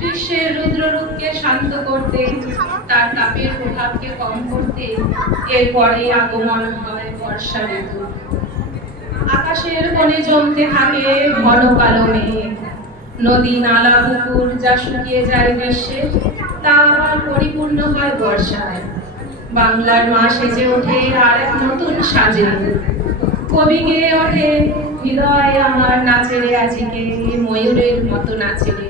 গ্রীষ্মের রুদ্ররূপকে শান্ত করতে, তার তাপের প্রভাবকে কম করতে এরপরে আগমন হয় বর্ষা ঋতু। আকাশের কোণে জমতে থাকে ঘন কালো মেঘ। নদী নালা পুকুর যা শুকিয়ে যায় গ্রীষ্মে, তা আবার পরিপূর্ণ হয় বর্ষায়। বাংলার মা সেজে ওঠে আর এক নতুন সাজে। কবি গেয়ে ওঠে, হৃদয় আমার নাচে রে আজিকে, ময়ূরের মতো নাচে রে।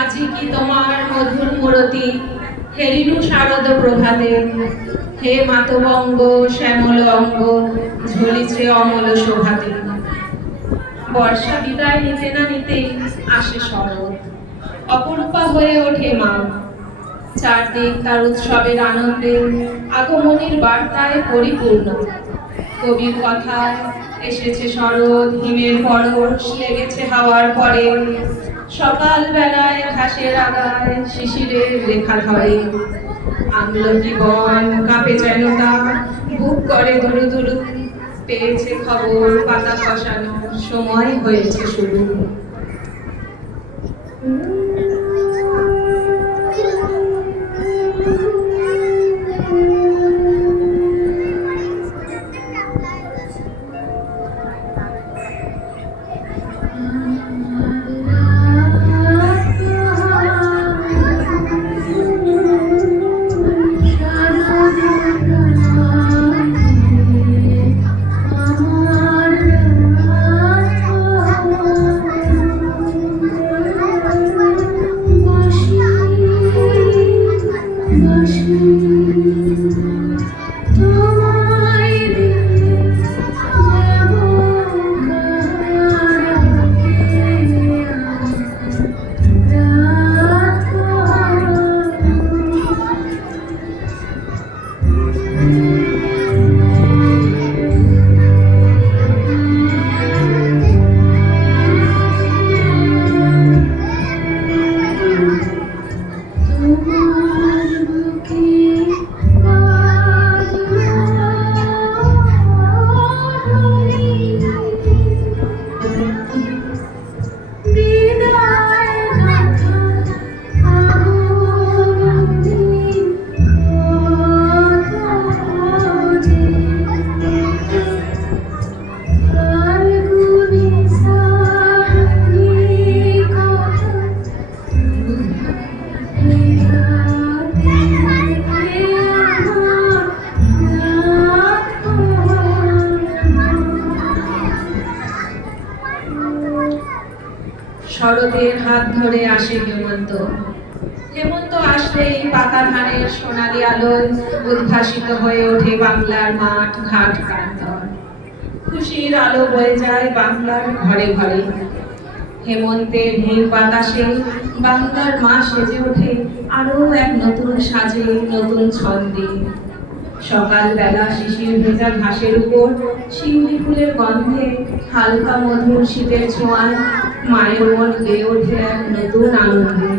আজি কি তোমার মধুর মূরতি হেরিনু শারদ প্রভাতে, হে মাতবঙ্গ শ্যামল অঙ্গ ঝুলিছে অমল শোভাতে। বর্ষা বিদায় নিতে না নিতেই আসে শরৎ, অপরূপা হয়ে ওঠে মা। চারদিক তার উৎসবের আনন্দে আগমনীর বার্তায় পরিপূর্ণ। কবির কথায় এসেছে শরৎ, হিমের পরশ লেগেছে হাওয়ার পরে, সকাল বেলায় ঘাসের আগায় শিশিরের রেখা ধরে, আমলকি বন কাঁপে যেন তা, বুক করে দুরু দুরু, পেয়েছে খবর পাতা খসানোর সময় হয়েছে শুরু। শরতের হাত ধরে আসে হেমন্ত। হেমন্ত আসলেই পাকা ধানের সোনালি আলোয় উদ্ভাসিত হয়ে ওঠে বাংলার মাঠ ঘাট প্রান্তর। খুশির আলো বয়ে যায় বাংলার ঘরে ঘরে। হেমন্তের হিম বাতাসে বাংলার মা সেজে ওঠে আরো এক নতুন সাজে, নতুন ছন্দে। সকালবেলা শিশির ভেজা ঘাসের উপর শিউলি ফুলের গন্ধে, হালকা মধুর শীতের ছোঁয়ায় মায়ের মন গেয়ে ওঠে এক নতুন আনন্দে।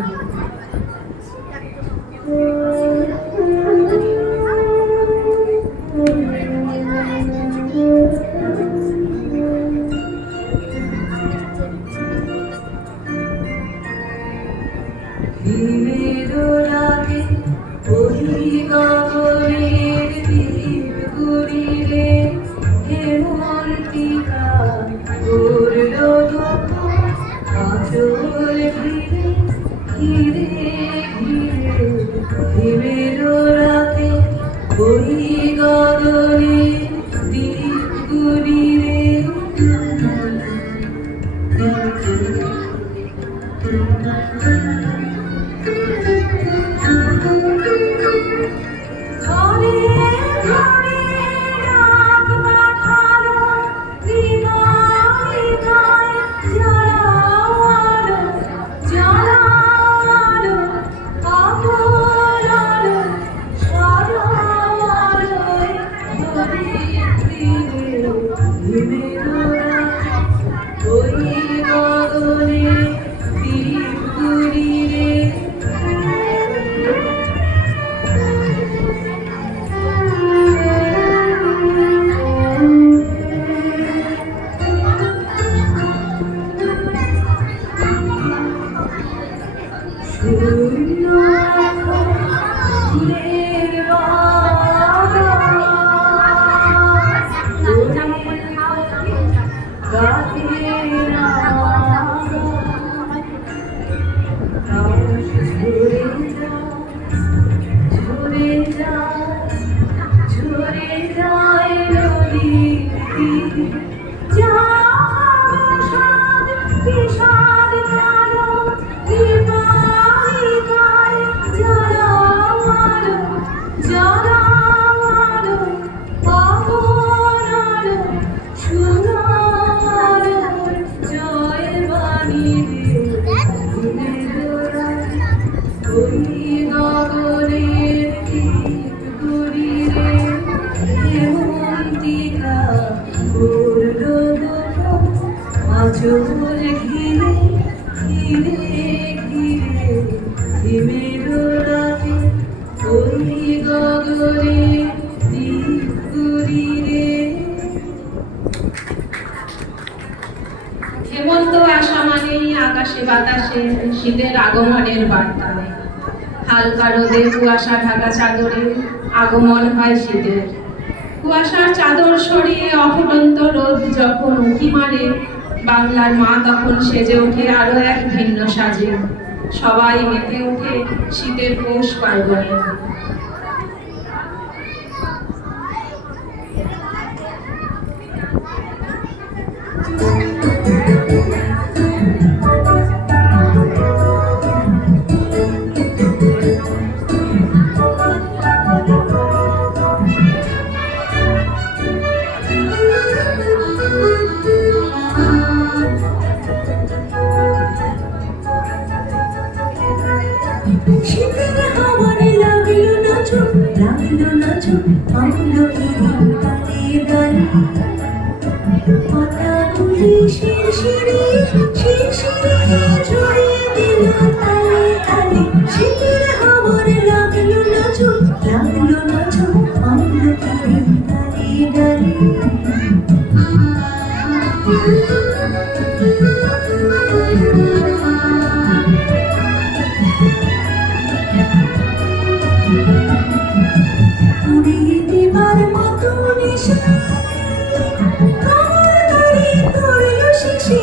রাতে ওই গগনে রে। হেমন্ত আসা মানেই আকাশে বাতাসে শীতের আগমনের বার্তা। হালকা রোদে কুয়াশা ঢাকা চাদরে আগমন হয় শীতের। কুয়াশার চাদর সরিয়ে অফুটন্ত রোদ যখন উঁকি মারে, বাংলার মা তখন সেজে ওঠে আরো এক ভিন্ন সাজে। সবাই মেতে ওঠে শীতের পৌষ পার্বণে। শীতের হাওয়ারে লাগলো নাচো আমলকির ডালে ডালে। পাতাগুলি শিরশিরে ছড়িয়ে দিল তালে তালে। শীতের হাওয়ারে লাগলো নাচো আমলকির ডালে ডালে। উড়িয়ে দেবার মতো নেশা আমার গাড়ি করলো শেষে।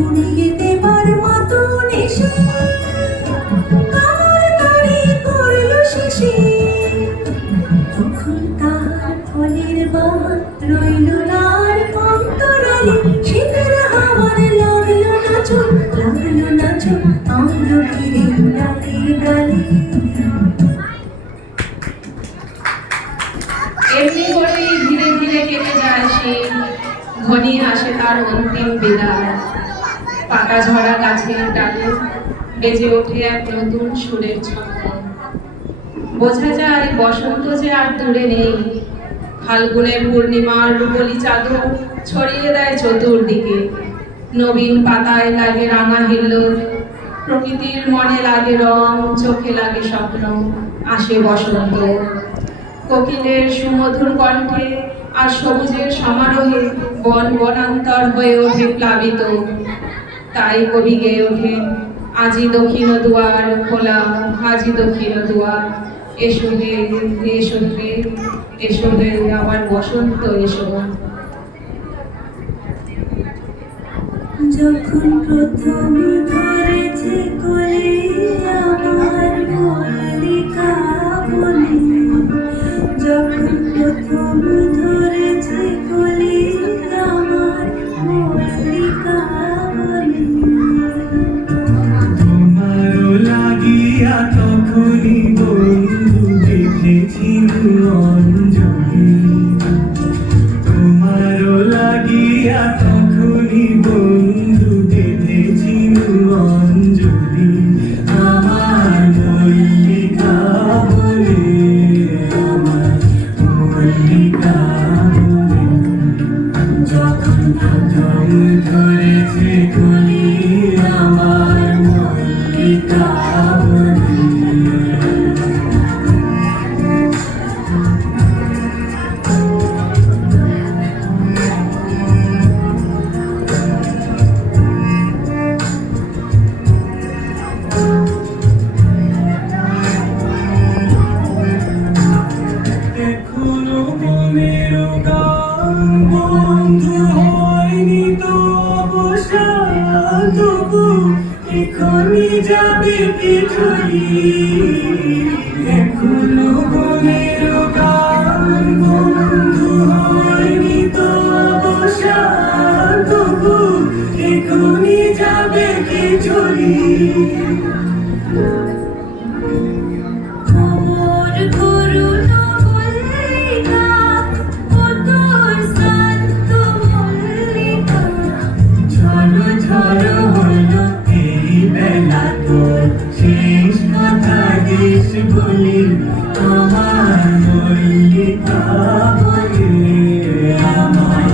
উড়িয়ে দেবার মতো নেশা আমার গাড়ি করলো শেষে। তখন তার ফলের বাগান রইল না আর অন্তরালে। শীতের হাওয়ার লাগলো নাচো আমলকির ডালে ডালে। এমনি করেই ধীরে ধীরে কেটে যায় শীত, ঘনিয়ে আসে তার অন্তিম বিদায়। পাতা ঝরা গাছের ডালে বেজে ওঠে এক নতুন সুরের ছন্দ। বোঝা যায় বসন্ত যে আর দূরে নেই। ফাল্গুনের পূর্ণিমার রূপলি চাদর ছড়িয়ে দেয় চতুর্দিকে। নবীন পাতায় লাগে রাঙা হিল্লোল, প্রকৃতির মনে লাগে রং, চোখে লাগে স্বপ্ন। আসে বসন্ত, কোকিলের সুমধুর কণ্ঠে আর সবুজের সমারোহে বন বনান্তর হয়ে ওঠে প্লাবিত। তাই কবি গেয়ে ওঠেন, আজি দক্ষিণ দুয়ার খোলা, আজি দক্ষিণ দুয়ার, এসো হে এসো হে এসো হে আমার বসন্ত এসো। যখন প্রথম ধরেছে কোলে আমার মল্লিকা বলে। যখন প্রথম ধরেছে কোলে আমার মল্লিকা বলে। তোমারও লাগিয়া তখনই বন্ধু দেখেছিল অঞ্জলি। তোমারও লাগিয়া তখনই বন্ধু দেখেছিল অঞ্জলি। আমার মল্লিকা বলে, আমার মল্লিকা বলে। যখন প্রথম ধরেছে কলি আমার মল্লিকা বলে। এখনো মনের গান বন্ধু হয়নি তো অবসান, তবু এখনই যাবে কি চলি। এখনো মনের গান বন্ধু হয়নি তো অবসান, তবু এখনই যাবে কি চলি। খবর করুণা মল্লিকা, ও তোর শান্ত মল্লিকা। ঝড়ো ঝড়ো হলো এই বেলা তোর শেষ কথা দেশ বলি। আমার মল্লিকা বলে, আমার